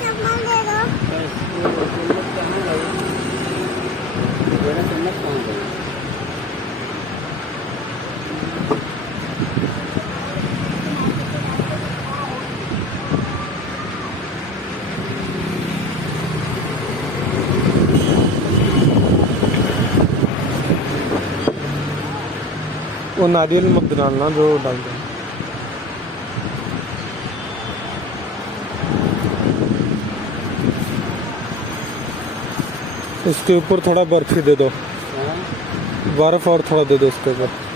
चम्मच दे दो। चम्मच कहाँ गई? मेरा चम्मच कहाँ गई? वो नारियल मत डालना जो डाल दो। इसके ऊपर थोड़ा बर्फी दे दो, हाँ? बर्फ और थोड़ा दे दो इसके ऊपर।